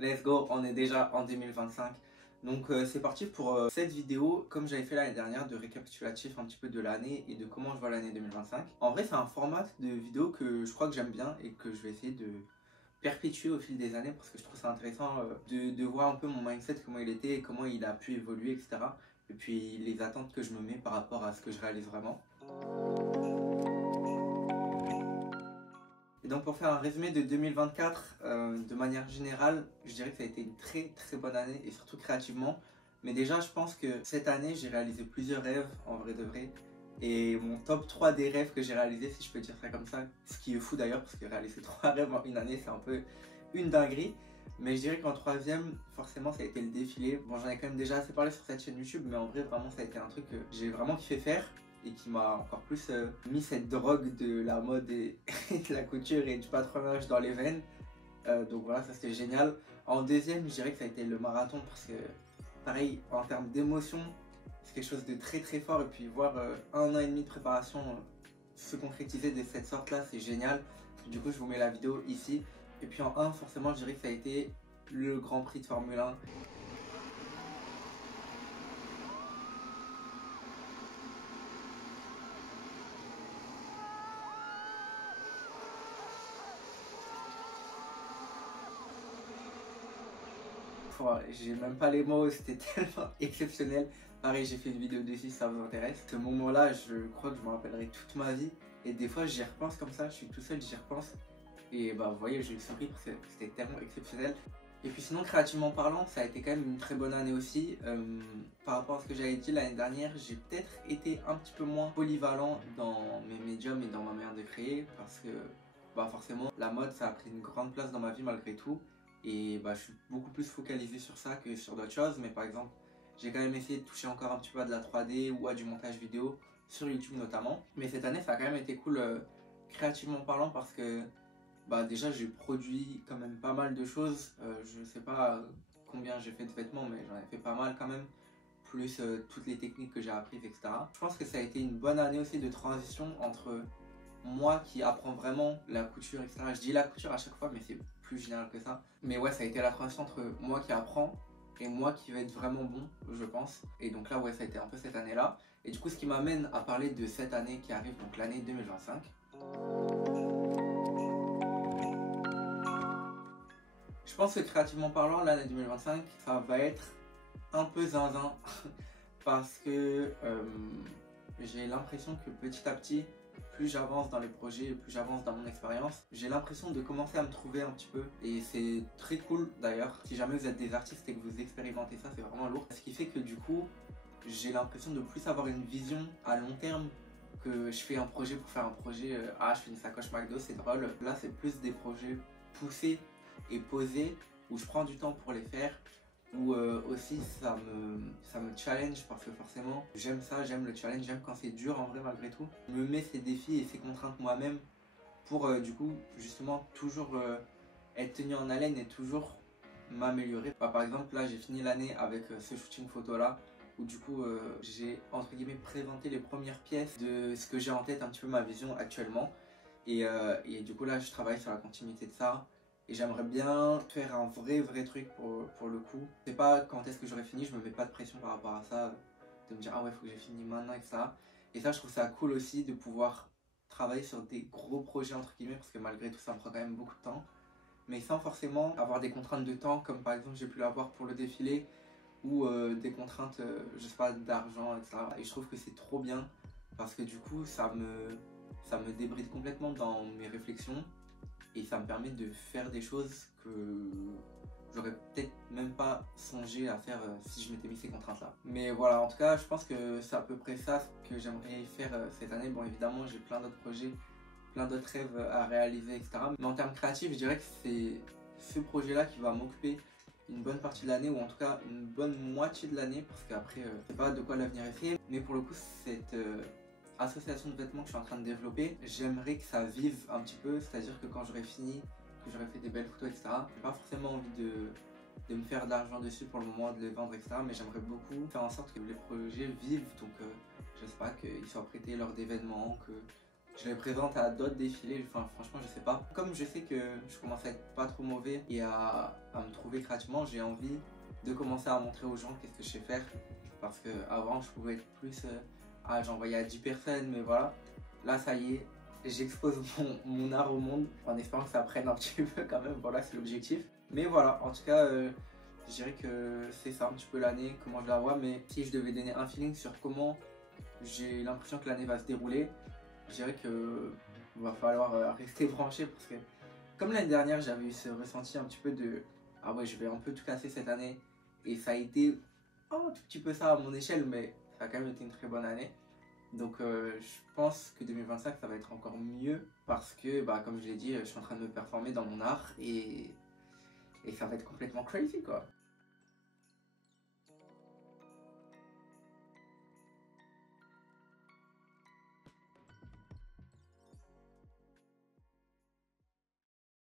Let's go, on est déjà en 2025. Donc c'est parti pour cette vidéo, comme j'avais fait l'année dernière, de récapitulatif un petit peu de l'année et de comment je vois l'année 2025. En vrai, c'est un format de vidéo que je crois que j'aime bien et que je vais essayer de perpétuer au fil des années parce que je trouve ça intéressant de voir un peu mon mindset, comment il était, comment il a pu évoluer, etc. Et puis les attentes que je me mets par rapport à ce que je réalise vraiment. Et donc pour faire un résumé de 2024, de manière générale, je dirais que ça a été une très très bonne année et surtout créativement. Mais déjà je pense que cette année j'ai réalisé plusieurs rêves en vrai de vrai. Et mon top 3 des rêves que j'ai réalisé, si je peux dire ça comme ça, ce qui est fou d'ailleurs parce que réaliser 3 rêves en une année c'est un peu une dinguerie. Mais je dirais qu'en troisième, forcément ça a été le défilé. Bon j'en ai quand même déjà assez parlé sur cette chaîne YouTube, mais en vrai vraiment ça a été un truc que j'ai vraiment kiffé faire et qui m'a encore plus mis cette drogue de la mode et de la couture et du patronage dans les veines. Donc voilà, ça c'était génial. En deuxième, je dirais que ça a été le marathon parce que, pareil, en termes d'émotion, c'est quelque chose de très très fort. Et puis voir 1 an et demi de préparation se concrétiser de cette sorte-là, c'est génial. Du coup, je vous mets la vidéo ici. Et puis en 1, forcément, je dirais que ça a été le Grand Prix de Formule 1. J'ai même pas les mots, c'était tellement exceptionnel. Pareil, j'ai fait une vidéo dessus si ça vous intéresse. Ce moment-là, je crois que je me rappellerai toute ma vie. Et des fois, j'y repense comme ça, je suis tout seul, j'y repense. Et bah, vous voyez, j'ai souri parce que c'était tellement exceptionnel. Et puis sinon, créativement parlant, ça a été quand même une très bonne année aussi. Par rapport à ce que j'avais dit l'année dernière, j'ai peut-être été un petit peu moins polyvalent dans mes médiums et dans ma manière de créer. Parce que bah, forcément, la mode, ça a pris une grande place dans ma vie malgré tout. Et bah, je suis beaucoup plus focalisé sur ça que sur d'autres choses. Mais par exemple, j'ai quand même essayé de toucher encore un petit peu à de la 3D ou à du montage vidéo, sur YouTube notamment. Mais cette année, ça a quand même été cool créativement parlant parce que bah, déjà j'ai produit quand même pas mal de choses. Je sais pas combien j'ai fait de vêtements, mais j'en ai fait pas mal quand même. Plus toutes les techniques que j'ai apprises, etc. Je pense que ça a été une bonne année aussi de transition entre moi qui apprends vraiment la couture, etc. Je dis la couture à chaque fois, mais c'est plus général que ça. Mais ouais, ça a été la transition entre moi qui apprends et moi qui vais être vraiment bon, je pense. Et donc là, ouais, ça a été un peu cette année-là. Et du coup, ce qui m'amène à parler de cette année qui arrive, donc l'année 2025. Je pense que créativement parlant, l'année 2025, ça va être un peu zinzin parce que j'ai l'impression que petit à petit, plus j'avance dans les projets, plus j'avance dans mon expérience, j'ai l'impression de commencer à me trouver un petit peu et c'est très cool d'ailleurs. Si jamais vous êtes des artistes et que vous expérimentez ça, c'est vraiment lourd. Ce qui fait que du coup, j'ai l'impression de plus avoir une vision à long terme que je fais un projet pour faire un projet. Je fais une sacoche McDo, c'est drôle. Là, c'est plus des projets poussés et posés où je prends du temps pour les faire où aussi ça me challenge parce que forcément j'aime ça, j'aime le challenge, j'aime quand c'est dur en vrai malgré tout. Je me mets ces défis et ces contraintes moi-même pour du coup justement toujours être tenu en haleine et toujours m'améliorer. Bah, par exemple là j'ai fini l'année avec ce shooting photo là où du coup j'ai entre guillemets présenté les premières pièces de ce que j'ai en tête, un petit peu ma vision actuellement. Et du coup là je travaille sur la continuité de ça. Et j'aimerais bien faire un vrai truc pour le coup. Je sais pas quand est-ce que j'aurai fini, je me mets pas de pression par rapport à ça. De me dire ah ouais faut que j'ai fini maintenant et ça. Et ça je trouve ça cool aussi de pouvoir travailler sur des gros projets entre guillemets parce que malgré tout ça me prend quand même beaucoup de temps. Mais sans forcément avoir des contraintes de temps comme par exemple j'ai pu l'avoir pour le défilé ou des contraintes je sais pas d'argent etc. Et je trouve que c'est trop bien parce que du coup ça me débride complètement dans mes réflexions et ça me permet de faire des choses que j'aurais peut-être même pas songé à faire si je m'étais mis ces contraintes là. Mais voilà, en tout cas je pense que c'est à peu près ça que j'aimerais faire cette année. Bon évidemment j'ai plein d'autres projets, plein d'autres rêves à réaliser, etc. Mais en termes créatifs je dirais que c'est ce projet là qui va m'occuper une bonne partie de l'année ou en tout cas une bonne moitié de l'année parce qu'après je sais pas de quoi l'avenir est fait. Mais pour le coup cette association de vêtements que je suis en train de développer, j'aimerais que ça vive un petit peu, c'est-à-dire que quand j'aurai fini, que j'aurai fait des belles photos, etc., j'ai pas forcément envie de me faire d'argent dessus pour le moment, de les vendre, etc., mais j'aimerais beaucoup faire en sorte que les projets vivent, donc je sais pas, qu'ils soient prêtés lors d'événements, que je les présente à d'autres défilés. Enfin, franchement, je sais pas. Comme je sais que je commence à être pas trop mauvais et à me trouver créativement, j'ai envie de commencer à montrer aux gens qu'est-ce que je sais faire. Parce que avant je pouvais être plus j'envoyais à 10 personnes, mais voilà. Là, ça y est, j'expose mon art au monde en espérant que ça prenne un petit peu quand même. Voilà, c'est l'objectif. Mais voilà, en tout cas, je dirais que c'est ça un petit peu l'année, comment je la vois. Mais si je devais donner un feeling sur comment j'ai l'impression que l'année va se dérouler, je dirais que va falloir rester branché parce que comme l'année dernière, j'avais eu ce ressenti un petit peu de ah ouais, je vais un peu tout casser cette année et ça a été un tout petit peu ça à mon échelle, mais ça a quand même été une très bonne année. Donc je pense que 2025 ça va être encore mieux parce que bah, comme je l'ai dit, je suis en train de me performer dans mon art et ça va être complètement crazy quoi.